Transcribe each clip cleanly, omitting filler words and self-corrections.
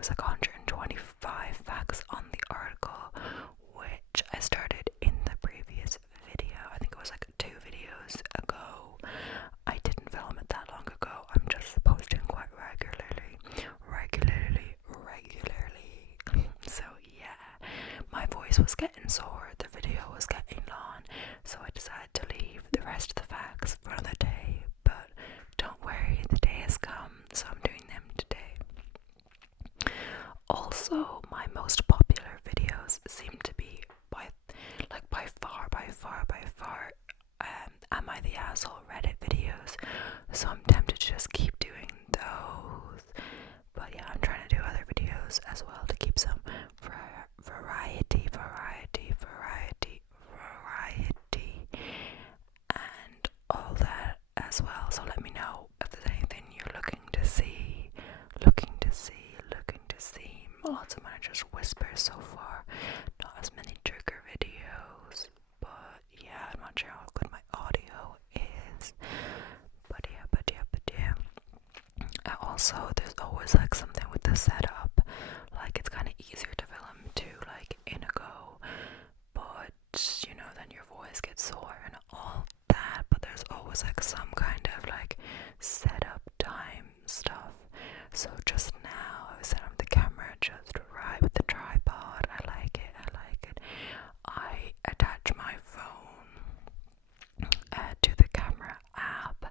was like 125 facts on the article, which I started in the previous video. I think it was like 2 videos ago. I didn't film it that long ago. I'm just posting quite regularly. So yeah, my voice was getting sore, the video was getting long, so I decided to leave the rest of the facts for another day. But don't worry, the day has come, so I'm doing them today. Also, my most popular videos seem to be by far, Am I the Asshole Reddit videos, so I'm tempted to just keep doing those. But yeah, I'm trying to do other videos as well to keep some variety, and all that as well. So let me know if there's anything you're looking to see. Lots of mine are just whispers so far, not as many trigger videos. But yeah, I'm not sure how good my audio is. But yeah. Also, there's always like something with the setup. Like it's kind of easier to film too, like in a go. But you know, then your voice gets sore and all that. But there's always like some kind of like setup time stuff. So just now I set up the camera just right with the tripod. I like it. I attach my phone to the camera app,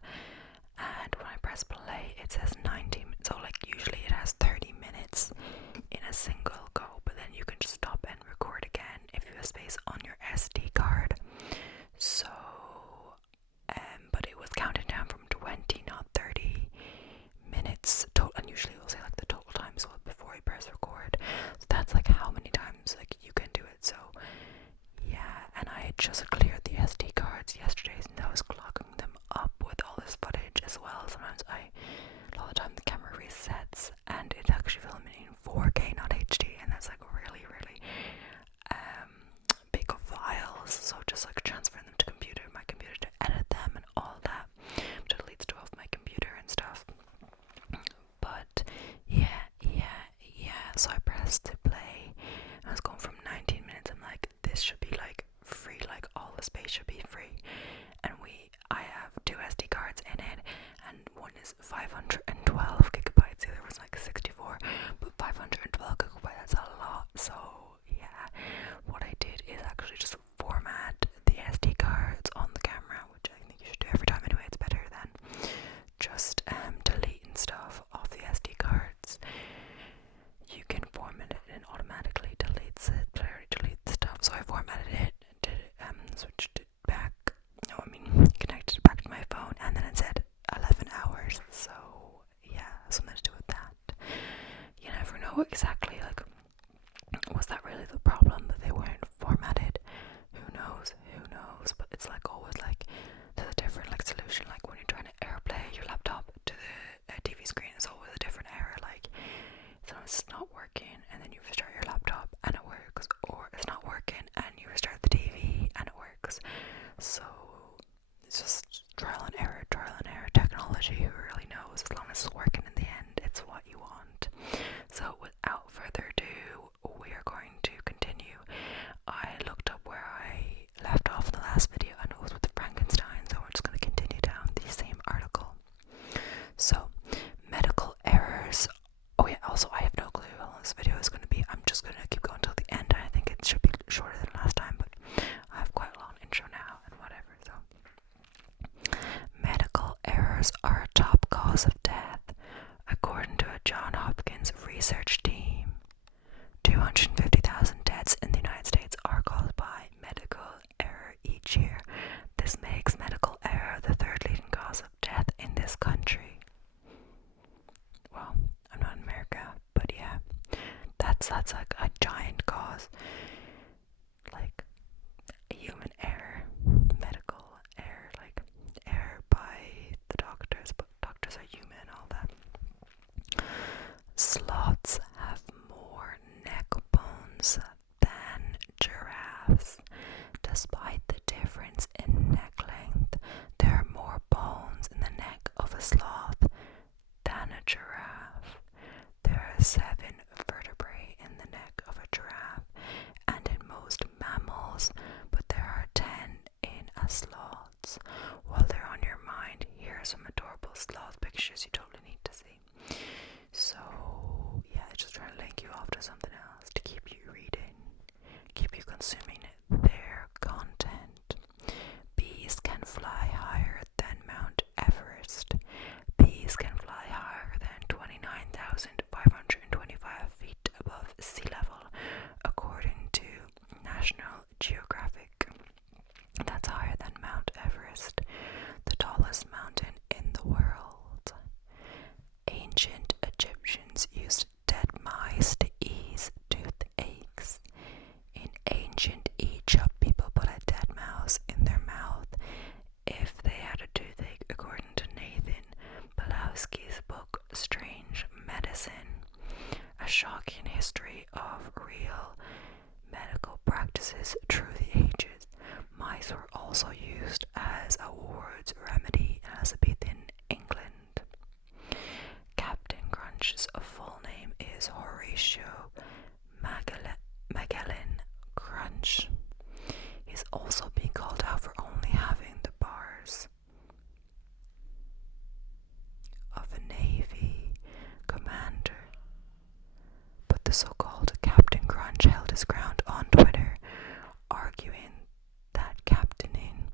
and when I press play it says 90 minutes. So like usually it has 30 minutes in a single go, but then you can just stop and record again if you have space on your SD card. So but it was counted down from 20, not 30 minutes total, and usually it will say like the total time so before you press record. So that's like how many times like you can do it. So yeah, and I had just cleared the SD cards yesterday, and I was clogging them up with all this footage as well. Sometimes a lot of the time the camera resets and it's actually filming in 4K, not HD, and that's like really big files. So just like transferring them to my computer to edit them and all that, which deletes to off my computer and stuff. But yeah. So I pressed to play, and I was going from 19 minutes. I'm like, this should be like free, like all the space should be free. And I have 2 SD cards in it, and one is 512 gigabytes, the other was like 64, but 512 gigabytes, that's a lot. So yeah, what I did is actually just format the SD cards on the camera, which I think you should do every time anyway. It's better than just deleting stuff off the SD cards. You can format it and it automatically deletes it, but I already deleted the stuff, so I formatted it, switched it back, connected it back to my phone, and then it said 11 hours, so yeah, something to do with that. You never know exactly, like, was that really the problem that they weren't formatted? Who knows, but it's like always like, there's a different like solution, like when you're trying to AirPlay your laptop to the TV screen, it's always a different error, like, sometimes it's not working, and then you restart your laptop and it works, or it's not working and you restart the TV and it works. So it's just trial and error. Technology, who really knows? As long as it's working in the end, it's what you want. So without further ado, we are going to continue. I looked up where I left off in the last video, and it was with the Frankenstein, so we're just going to continue down the same article. So, medical errors. Oh yeah, also I have no clue how long this video is going to be. I'm just going to keep going till the end. I think it should be shorter than last time, but I have quite a long intro now and whatever. So, medical errors are a top cause of death, according to a Johns Hopkins research team. 250,000 deaths in the United States are caused by medical error each year. This makes medical error the 3rd leading cause of death in this country. Well, I'm not in America, but yeah, that's like a giant cause. Like human error, medical error, like error by the doctors, but doctors are human, all that. Sloths have more neck bones than giraffes. Despite the difference in neck length, there are more bones in the neck of a sloth than a giraffe. There are 7 pictures you totally need to see. So yeah, just trying to link you off to something else to keep you reading, keep you consuming their content. Bees can fly higher than Mount Everest. Bees can fly higher than 29,525 feet above sea level, according to National Geographic. That's higher than Mount Everest, the tallest mountain in the world. Ancient Egyptians used dead mice to ease toothaches. In ancient Egypt, people put a dead mouse in their mouth if they had a toothache, according to Nathan Pulowski's book Strange Medicine, a shocking history of real medical practices through the ages. Mice were also used as a ward's remedy in Elizabethan England. Captain Crunch's full name is Horatio Magellan Crunch. He's also being called out for only having the bars of a Navy commander. But the so-called Captain Crunch held his ground on Twitter, arguing that captaining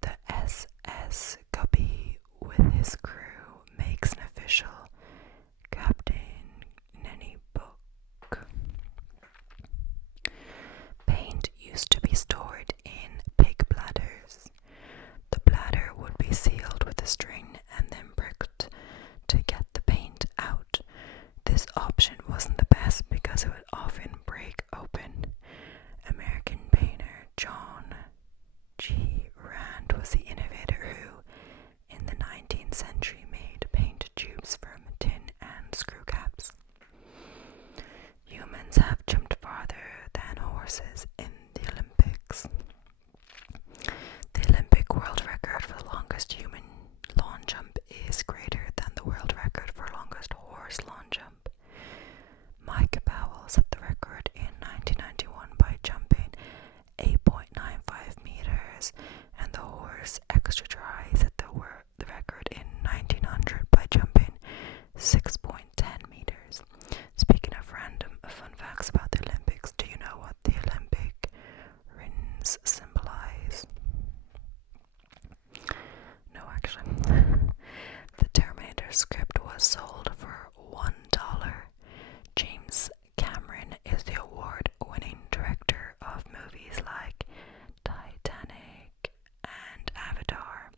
the SS Guppy with his crew makes an official captain in any book. Paint used to be stored in pig bladders. The bladder would be sealed with a string and then pricked to get the paint out. This option wasn't the best because it would often break open. American painter John G. Rand was the innovator who, in the 19th century, made paint tubes from tin and screw caps. Humans have jumped farther than horses in the Olympics. The Olympic world record for the longest human long jump is greater than the world record for longest horse long jump. Mike Powell set the record in 1991 by jumping 8.95 meters, and the horse Extra Dry set the record in 1900 by jumping 6.10 meters. Speaking of random fun facts about the Olympics, do you know what the Olympic rings symbolize? No, actually. The Terminator script was sold for $1. James Cameron is the award-winning director of movies like Titanic and Avatar.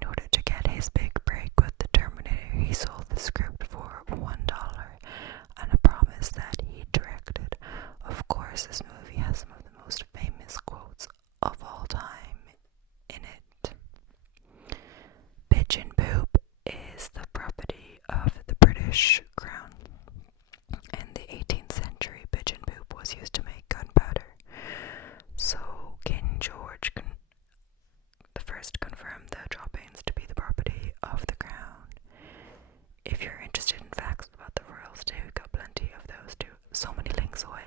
In order to get his big break with the Terminator, he sold the script for $1 on a promise that he'd direct it. Of course, this movie has some of the most famous quotes of all time in it. Pigeon poop is the property of the British Crown. In the 18th century, pigeon poop was used to make gunpowder. So King George the First confirmed the droppings to be the property of the Crown. If you're interested in facts about the royals too, we've got plenty of those too. So many links away.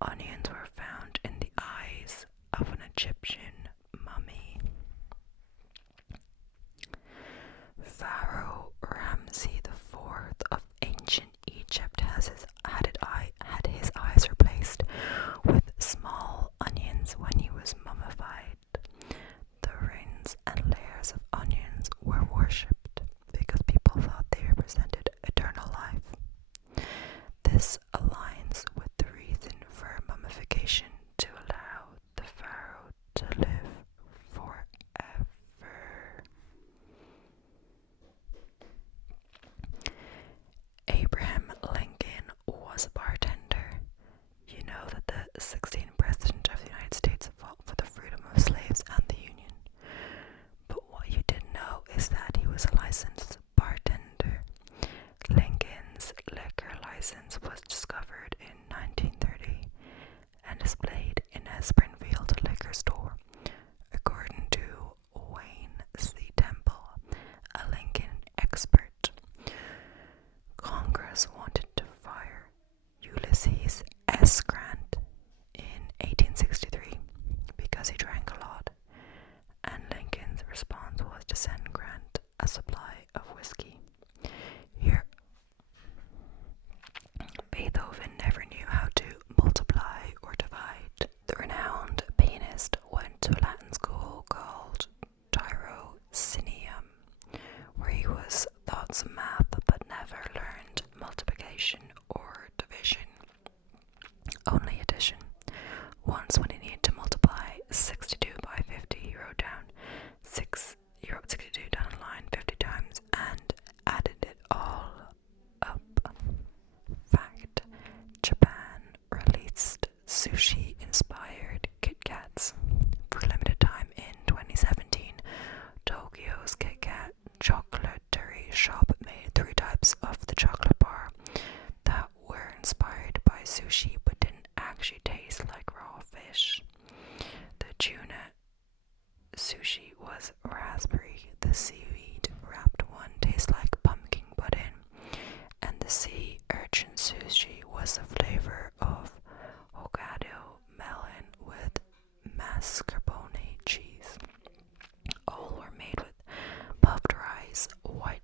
Onions were found in the eyes of an Egyptian mummy. Pharaoh Ramses IV of ancient Egypt had his eyes replaced with small onions when he was mummified. The rings and layers of onions were worshipped because people thought they represented eternal life. This aligns with the reason for mummification, to allow the pharaoh to live forever. Abraham Lincoln was a bartender. You know that the 16th President of the United States fought for the freedom of slaves and the Union. But what you didn't know is that he was a licensed bartender. Lincoln's liquor license was discovered in 1930 and displayed in a Springfield liquor store. According to Wayne C. Temple, a Lincoln expert, Congress wanted to fire Ulysses S. Grant in 1863 because he drank a lot, and Lincoln's response was to send Grant a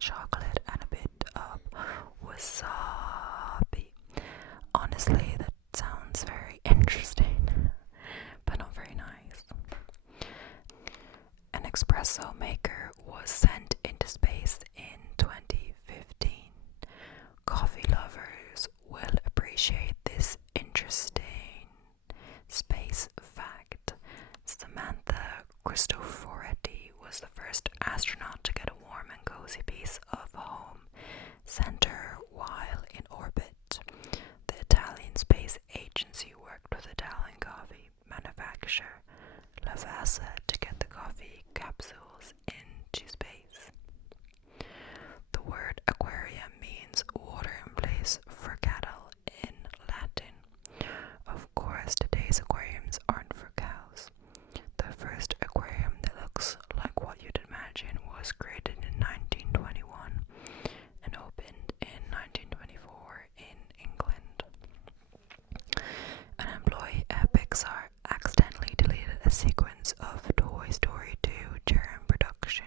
chocolate and a bit of wasabi. Honestly, that sounds very interesting, but not very nice. An espresso maker was sent into space in 2015. Coffee lovers will appreciate this interesting space fact. Samantha Cristoforetti was the first astronaut to get a warm and cozy piece of home center while in orbit. The Italian Space Agency worked with Italian coffee manufacturer Lavazza to get the coffee capsules into space. The word aquarium means watering place for cattle in Latin. Of course, today's aquariums aren't for cows. The first aquarium that looks like what you'd imagine was created in 1921 and opened in 1924 in England. An employee at Pixar accidentally deleted a sequence of Toy Story 2 during production.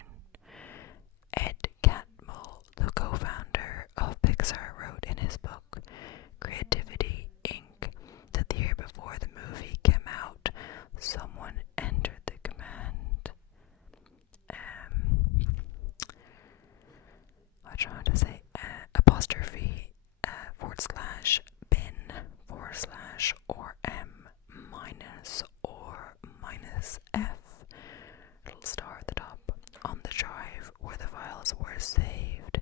Ed Catmull, the co-founder of Pixar, wrote in his book Creativity Inc. that the year before the movie came out, someone entered the command I'm trying to say apostrophe /bin / or m minus or minus f, little star at the top, on the drive where the files were saved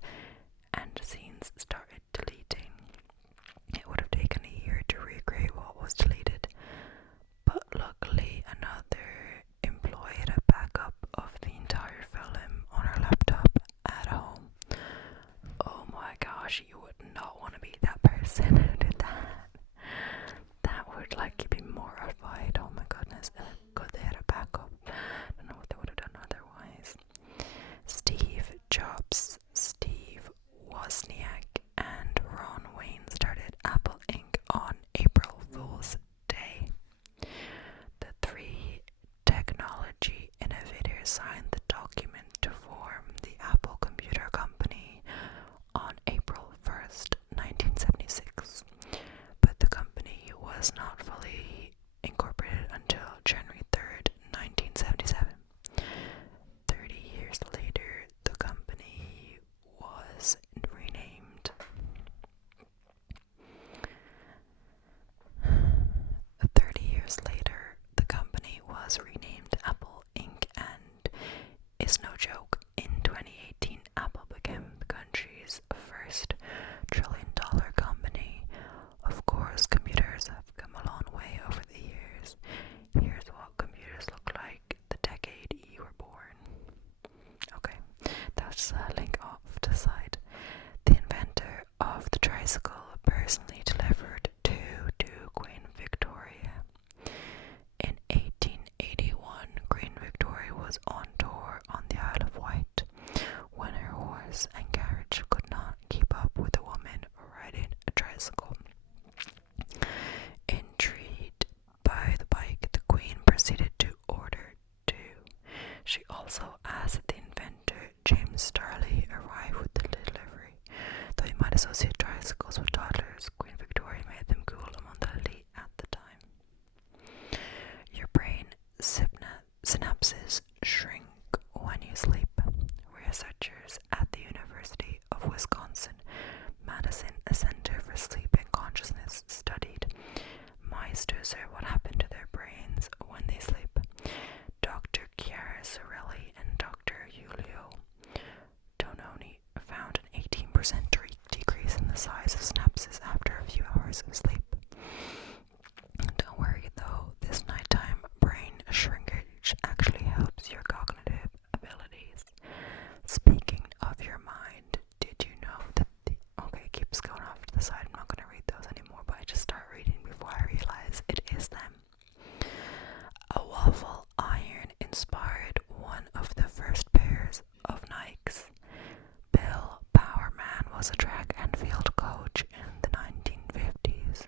and scenes started deleting. It would have taken a year to recreate what was deleted, but luckily another employee had a backup of the entire film on her laptop at home. Oh my gosh, you would not want to be that person who did that. That would be mortified. Oh my goodness. Good they had a backup. I don't know what they would have done otherwise. Steve Jobs, Steve Wozniak, and Ron Wayne started Apple Inc. on April Fool's Day. The three technology innovators signed the document to form the Apple Computer Company on April 1st, 1976, but the company was not fully incorporated until January 3rd, 1977. 30 years later, the company was renamed. 30 years later, the company was renamed Apple Inc. and is no joke. In 2018, Apple became the country's first trillion-dollar company. Of course, computers have come a long way over the years. Here's what computers look like the decade you were born. Okay, that's a link off to the side. The inventor of the tricycle personally delivered two to Queen Victoria. In 1881, Queen Victoria was on tour on the Isle of Wight when her horse and carriage could not keep up with the woman riding a tricycle. Intrigued by the bike, the Queen proceeded to order two. She also asked that the inventor, James Starley, arrive with the delivery. Though you might associate tricycles with toddlers, Queen Victoria made them cool among the elite at the time. Your brain synapses shrink when you sleep. Researchers at the University of Wisconsin-Madison, a center for sleep and consciousness, studied mice to observe what happened to their brains when they sleep. Dr. Chiara Sorelli and Dr. Julio Tononi found an 18% decrease in the size of synapses after a few hours of sleep. Don't worry though, this nighttime brain shrinkage actually helps your cognitive abilities. Speaking of your mind, did you know that okay, it keeps going off to the side, I'm not going to read those anymore, but I just start reading before I realize it is them. A waffle iron inspired one of the first pairs of Nikes. Bill Bowerman was a track and field coach in the 1950s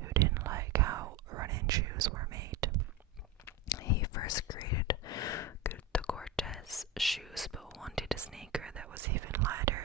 who didn't like how running shoes were made. He first created the Cortez shoes but wanted a sneaker that was even lighter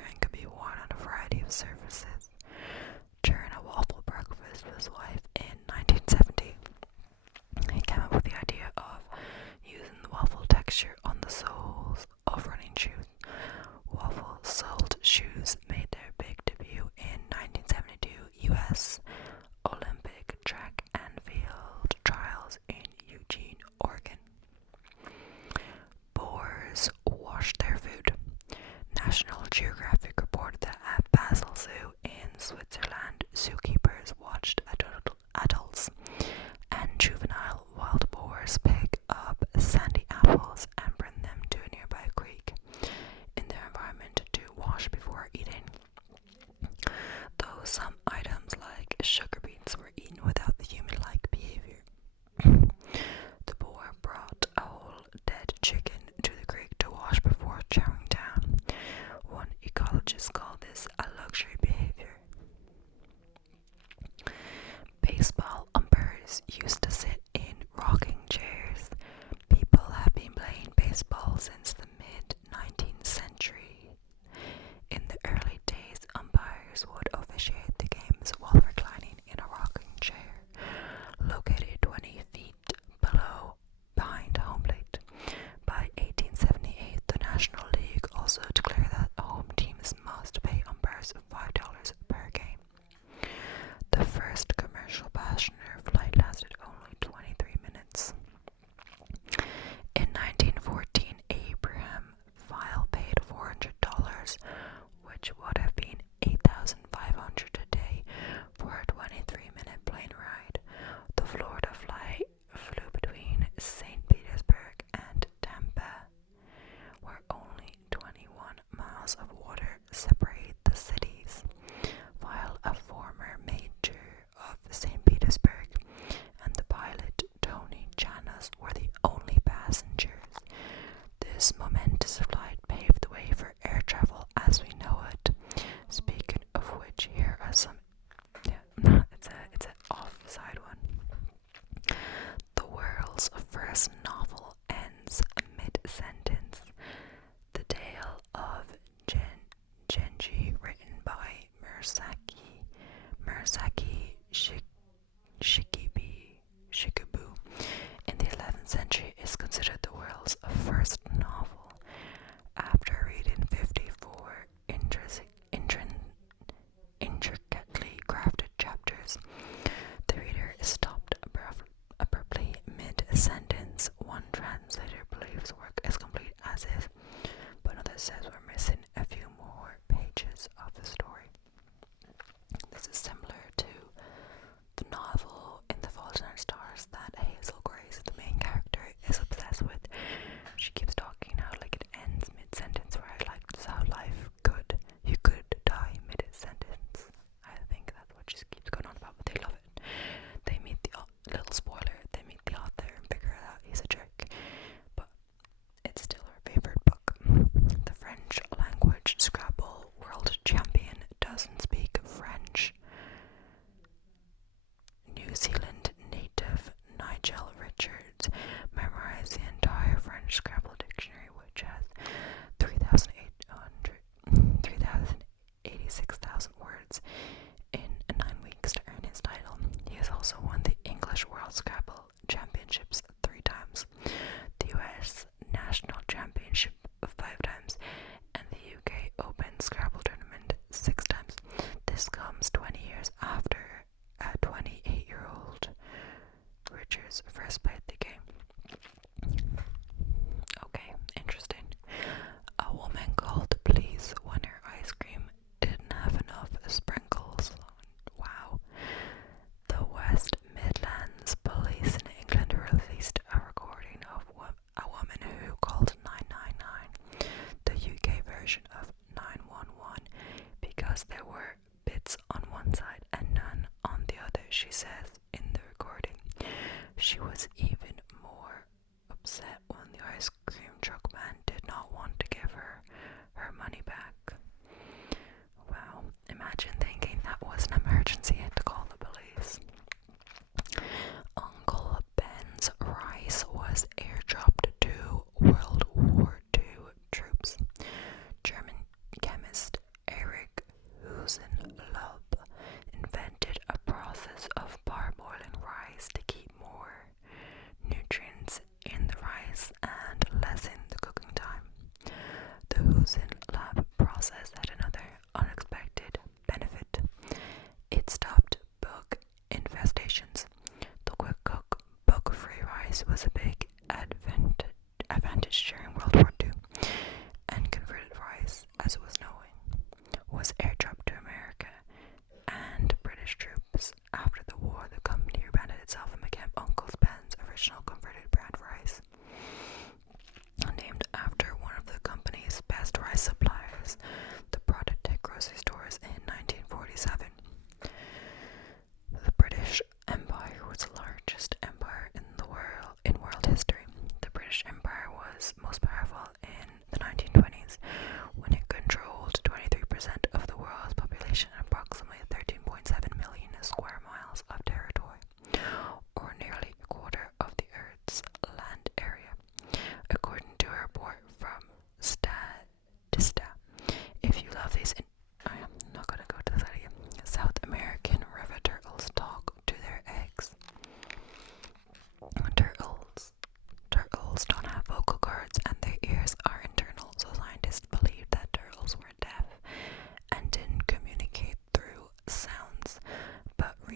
National Geographic reported that at Basel Zoo in Switzerland, zookeepers watched adults and juvenile wild boars pick up sandy apples and bring them to a nearby creek in their environment to wash before eating. Though some items like sugar beets were eaten without the human-like behavior. The boar brought a whole dead chicken to the creek to wash before chowing down. One ecologist called this a luxury behavior. Baseball umpires used to sit in rocking chairs. People have been playing baseball since the mid-19th century. In the early days, umpires would officiate the games while reclining in a rocking chair, located 20 feet behind home plate. By 1878, the National League also declared that home teams must pay umpires $5 per game. The first commercial passenger flight lasted only 23 minutes. In 1914, Abraham File paid $400, which would have been $8,500 today, for a 23-minute plane ride. The Florida flight flew between St. Petersburg and Tampa, where only 21 miles of water separate the cities, while a former major of St. Petersburg and the pilot Tony Chanos were the only passengers. This momentous flight paved the way for air travel as we know it. Speaking of which, here are some. It's an offside one. The world's first novel ends mid-sentence. The Tale of Genji, written by Murasaki Shikibu in the 11th century, is considered the world's first novel. After reading 54 intricately crafted chapters, the reader is stopped abruptly mid-sentence. One translator believes the work is complete as is, but another says we're missing a few more pages of the story. This is similar to the novel In the Fault in Our Stars that Hazel Grace, the main character, is obsessed with. She keeps talking how like it ends mid-sentence, right? Like this how life you could die mid-sentence. I think that's what she keeps going on about, but they love it. They meet the little spoiler, they meet the author and figure out he's a jerk, but it's still her favorite book. The French language Scrabble world champion doesn't speak French. New Zealand native Nigel Richards memorized the entire French Scrabble dictionary, which has 386,000 words, in 9 weeks to earn his title. He has also won the English World Scrabble Championships 3 times, the US National Championship 5 times, and the UK Open Scrabble Tournament 6 times. This comes 20 years after a 28-year-old Richards first played the game. Okay, interesting. A woman called police when her ice cream didn't have enough sprinkles. Wow. The West Midlands Police in England released a recording of a woman who called 999, the UK version of 911, because there were bits on one side and none on the other, she says in the recording. She was even more upset when the ice cream truck man did not want to give her her money back. Wow, imagine thinking that was an emergency and to call the police. Uncle Ben's rice was airdropped to World War II troops. German chemist Erich Husenlob invented a process of parboiling rice to keep more nutrients in the rice and less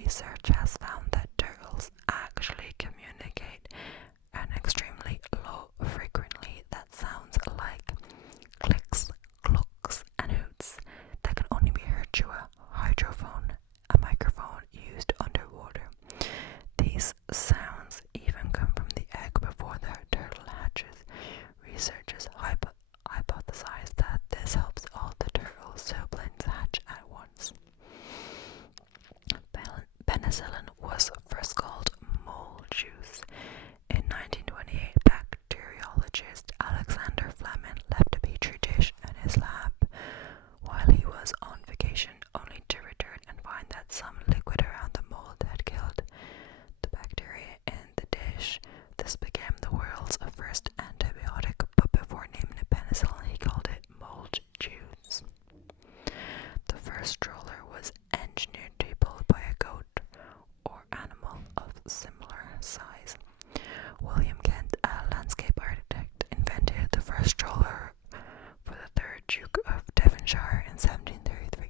research has found that turtles actually communicate at an extremely low frequency that sounds like clicks, clucks, and hoots that can only be heard through a hydrophone, a microphone used underwater. These sounds even come from the egg before the turtle hatches. Researchers hypothesize that this helps all the turtle siblings hatch at once. Penicillin was first called mole juice. In 1928, bacteriologist Alexander Fleming left a petri dish in his lab while he was on vacation, only to return and find that some liquid around the mold had killed the bacteria in the dish. This became the world's first antibiotic, but before naming it penicillin, he called it mold juice. The first stroller was engineered to be pulled by a goat or animal of similar size. William Kent, a landscape architect, invented the first stroller for the 3rd Duke of Devonshire in 1733,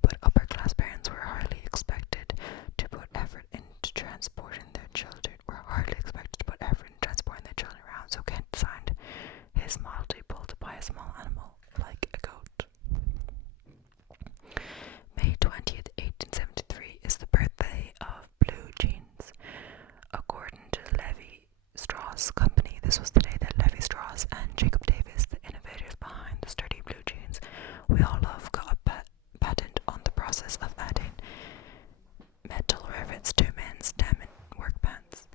but upper-class parents were hardly expected to put effort into transporting their children around, so Kent designed his Model T pulled by a small animal like a goat. May 20th, 1873 is the birthday of blue jeans. According to Levi Strauss Company, this was the day that Levi Strauss and Jacob Davis, the innovators behind the sturdy blue jeans we all love, got a patent on the process of adding metal rivets to men's denim work pants.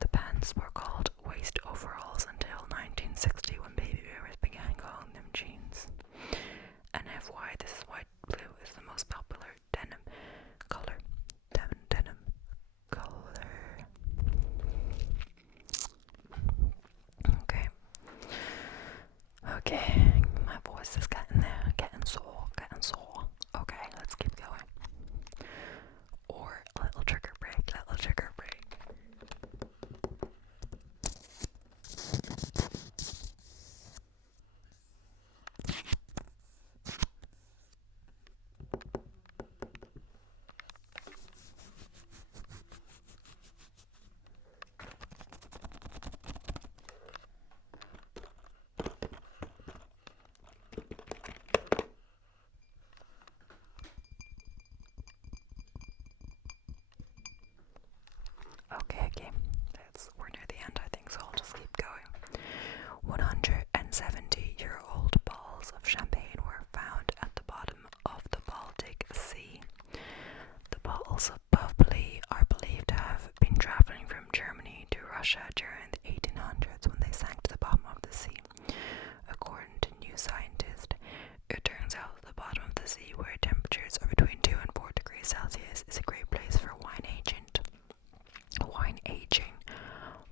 The pants were called waist overalls until 1960, when baby boomers began calling them jeans. And FY, this is why blue is the most popular denim color. Denim color. Okay, my voice is getting there, getting sore. Okay, let's keep going. Or a little trigger break. Okay. We're near the end, I think, so I'll just keep going. 170-year-old bottles of champagne were found at the bottom of the Baltic Sea. The bottles probably are believed to have been traveling from Germany to Russia during the 1800s when they sank to the bottom of the sea. According to New Scientist, it turns out that the bottom of the sea, where temperatures are between 2 and 4 degrees Celsius, is a great place for wine aging.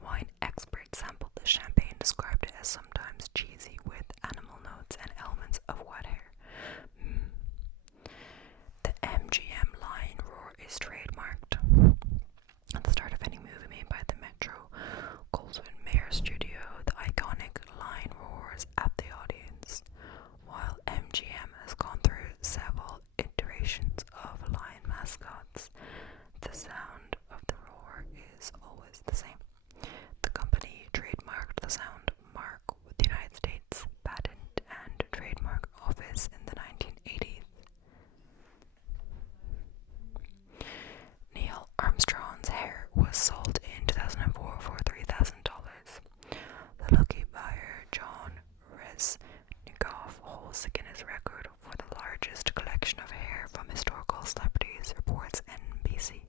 Wine experts sampled the champagne, described it as sometimes cheesy with animal notes and elements of wet hair. The MGM line roar is trademarked. At the start of any movie made by the Metro Goldwyn Mayer Studio, the iconic line roars at the audience. While MGM has gone through several iterations of line mascots, the sound of the roar is always the same. The company trademarked the sound mark with the United States Patent and Trademark Office in the 1980s. Neil Armstrong's hair was sold in 2004 for $3,000. The lucky buyer, John Resnicoff, holds the Guinness record for the largest collection of hair from historical celebrities, reports NBC.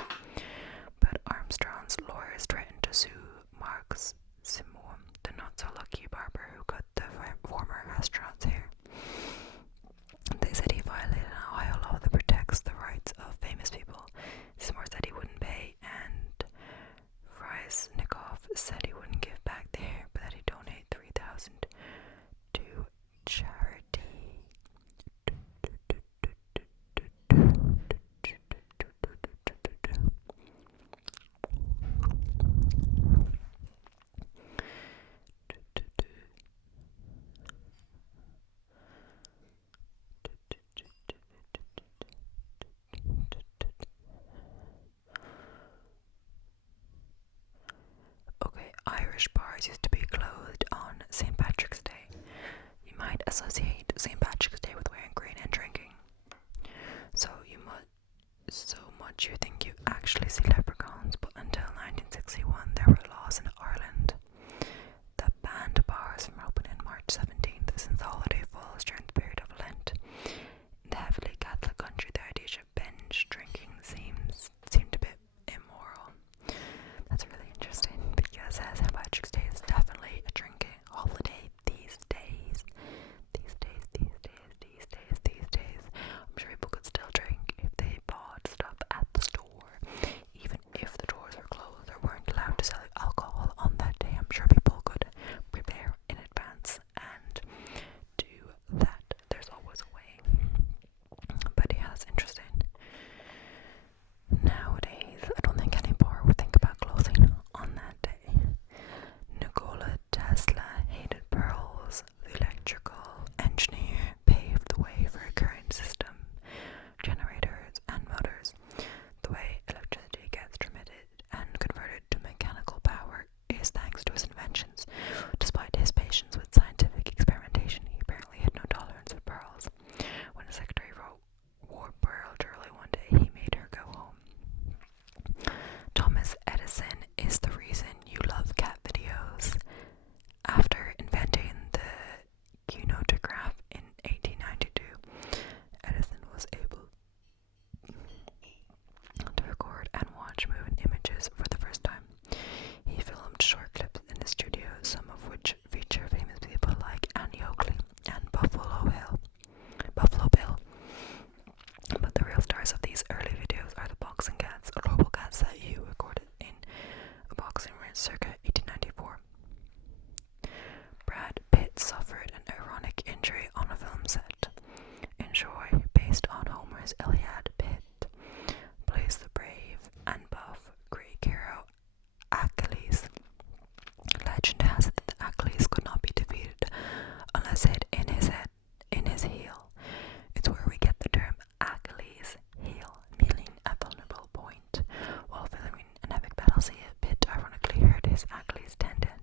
But Armstrong's lawyers threatened to sue Mark Simon, the not-so-lucky barber who cut the former astronaut's hair. They said he violated an Ohio law that protects the rights of famous people. Seymour said he wouldn't pay, and Resnicoff said he wouldn't give back the hair, but that he'd donate $3,000 to charity. that you think you actually see leprechauns, but until 1961 there were laws in Ireland that banned bars from opening March 17th, since the holiday falls during the period of Lent. In the heavily Catholic country, the idea of binge drinking seemed a bit immoral. That's really interesting because St. Patrick's Day is definitely a drinking holiday these days. I'm sure people could still drink if they bought stuff at the store. Even if the doors were closed or weren't allowed to sell alcohol on that day, I'm sure people could prepare in advance and do that. There's always a way. But yeah, that's interesting. Nowadays, I don't think any bar would think about closing on that day. Nikola Tesla hated pearls. The electrical engineer paved the way for a current system, generators and motors. The way electricity gets transmitted and converted to mechanical power is thanks to his inventions. Despite his patience with scientific experimentation, he apparently had no tolerance for pearls. When his secretary wore pearl jewelry one day, he made her go home. Thomas Edison is the reason you love cat videos. After inventing the kinetograph in 1892, Edison was able to record and watch moving images for the first time. He filmed short clips in his studio, some of which feature famous people like Annie Oakley and Buffalo Bill. But the real stars of these early videos are the boxing cats, robo cats that you recorded in a boxing ring circa 1894. Brad Pitt suffered an ironic injury on a film set. Enjoy, based on Homer's Iliad, Pitt plays the brave and buff Greek hero Achilles. Legend has it that Achilles could not be defeated unless hit in his heel. It's where we get the term Achilles heel, meaning a vulnerable point. While filming an epic battle scene, Pitt ironically hurt his Achilles tendon,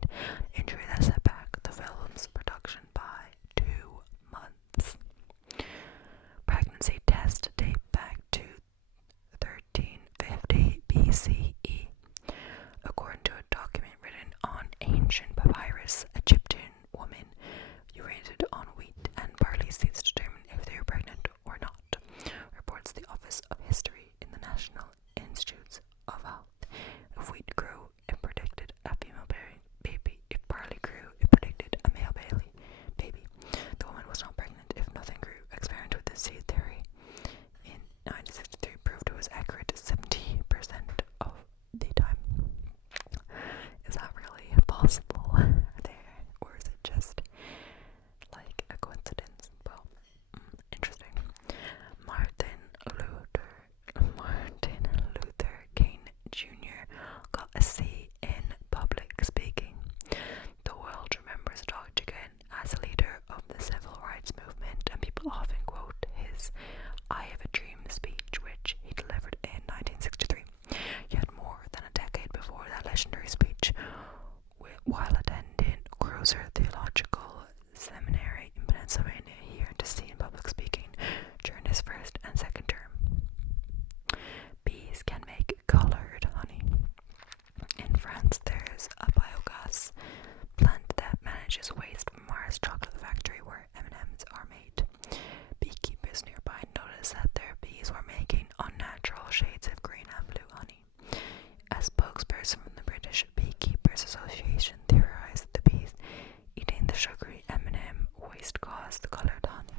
injury that set back the film's production by 2 months. Pregnancy tests date back to 1350 BCE. According to a document written on ancient papyrus, Egyptian women urinated on wheat and barley seeds to determine if they were pregnant or not, reports the Office of History in the National Institutes of Health. If wheat grew, it predicted a female baby. If barley grew, it predicted a male baby. The woman was not pregnant if nothing grew. Experiment with the seed theory in 1963 proved it was accurate 70% of the time. Is that really possible there, or is it just like a coincidence? Well, interesting. Martin Luther King Jr. got a C in public speaking. The world remembers Dr. King as a leader of the civil rights movement, and people often quote his "I Have a Dream" speech, which he delivered in 1963. Yet more than a decade before that legendary speech, while attending Crozer Theological Seminary in Pennsylvania, he earned a C in public speaking during his first and second term. Bees can make colored honey. In France, there's a biogas plant that manages waste from Mars Chocolate Factory where M&Ms are made. Beekeepers nearby noticed that their bees were making unnatural shades of green and blue honey. A spokesperson from the British Beekeepers Association theorized that the bees eating the sugary M&M waste caused the colored honey.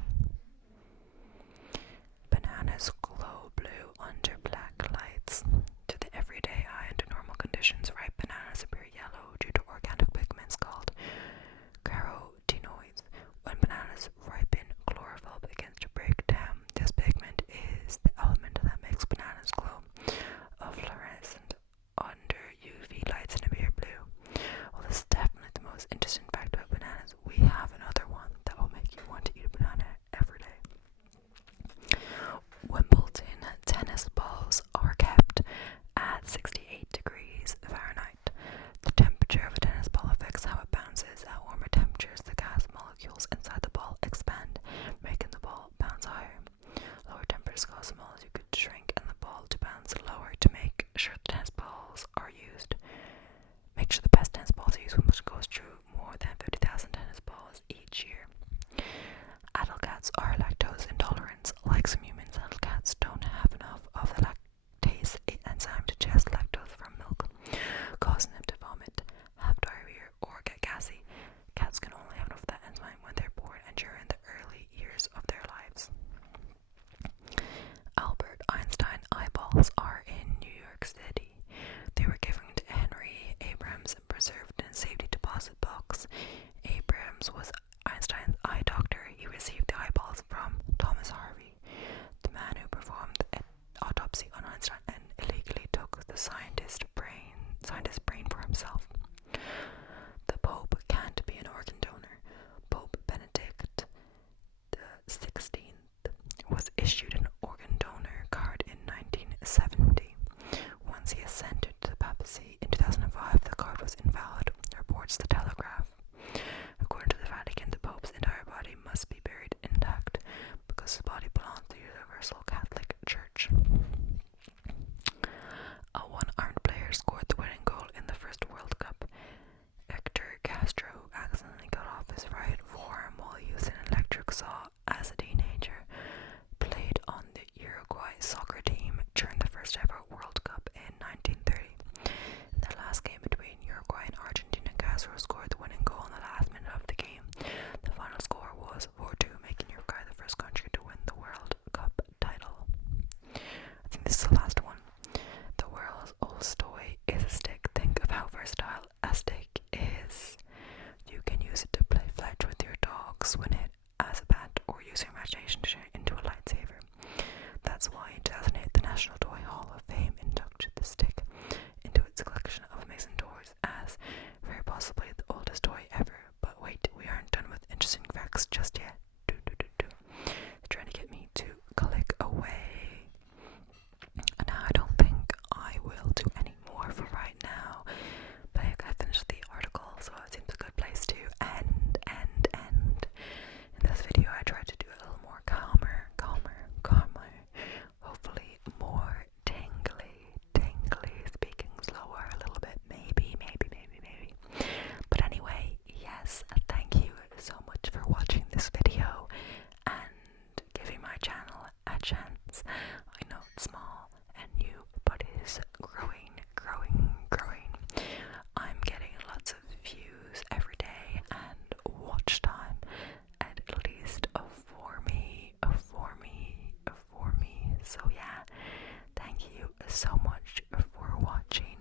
Bananas glow blue under black lights. To the everyday eye, under normal conditions, ripe bananas appear yellow due to organic pigments called carotenoids. When bananas ripen, chlorophyll begins to break down. This pigment is the element that makes bananas glow fluorescent under UV lights and appear blue. Well, this is definitely the most interesting fact about bananas. We have another one that will make you want to eat a banana every day. Wimbledon tennis balls are kept at 68 degrees Fahrenheit Universal Catholic Church. A one-armed player scored the winning goal in the first World Cup. Hector Castro accidentally cut off his right forearm while using an electric saw as a teenager. Played on the Uruguay soccer team during the first ever World Cup in 1930. In the last game between Uruguay and Argentina, Castro scored the winning goal in the last minute of the game. The final score was 4-2, making Uruguay the first country to win the World Cup title. I think this is the last one. The world's oldest toy is a stick. Think of how versatile a stick is. You can use it to play fetch with your dog, swing it as a bat, or use your imagination to turn it into a lightsaber. That's why in 2008 the National Toy Hall of Fame inducted the stick into its collection of amazing toys as very possibly the oldest toy ever. But wait, we aren't done with interesting facts just yet. They're trying to get me to click away. And now I don't think I will do any more for right now. But I finished the article, so it seems a good place to end. In this video I tried to do it a little more calmer. Hopefully more tingly, speaking slower a little bit, maybe. But anyway, yes, thank you so much for watching this video and giving my channel a chance. I know it's small and new, but it is growing. I'm getting lots of views every day and watch time at least for me. So yeah, thank you so much for watching.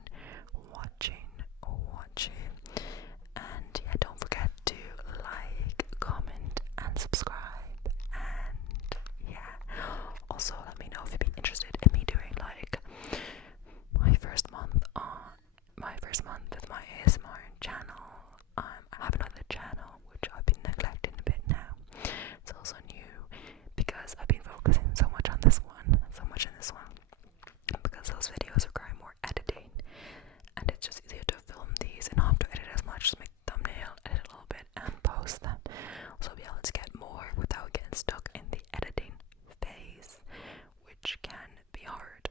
And yeah, don't forget to like, comment, and subscribe. And yeah, also let me know if you'd be interested in me doing like my first month with my ASMR channel. I have another channel which I've been neglecting a bit now. It's also new because I've been focusing so much in this one, because those videos require more editing, and it's just easier to film these and not have to edit as much. Just make the thumbnail, edit a little bit, and post them. So I'll be able to get more without getting stuck in the editing phase, which can be hard.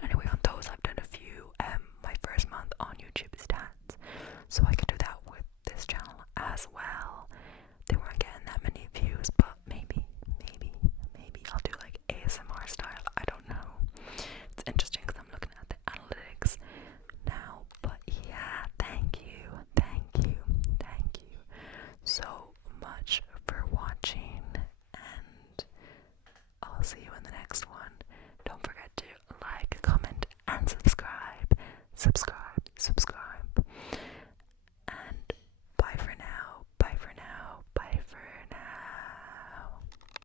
But anyway, on those I've done a few. My first month on YouTube stats, so I can do that with this channel as well. They weren't getting that many views, but maybe I'll do like ASMR style. I don't know. It's interesting because I'm looking at the analytics now. But yeah, thank you so much for watching, and I'll see you in the next one. Don't forget to like, comment, and subscribe.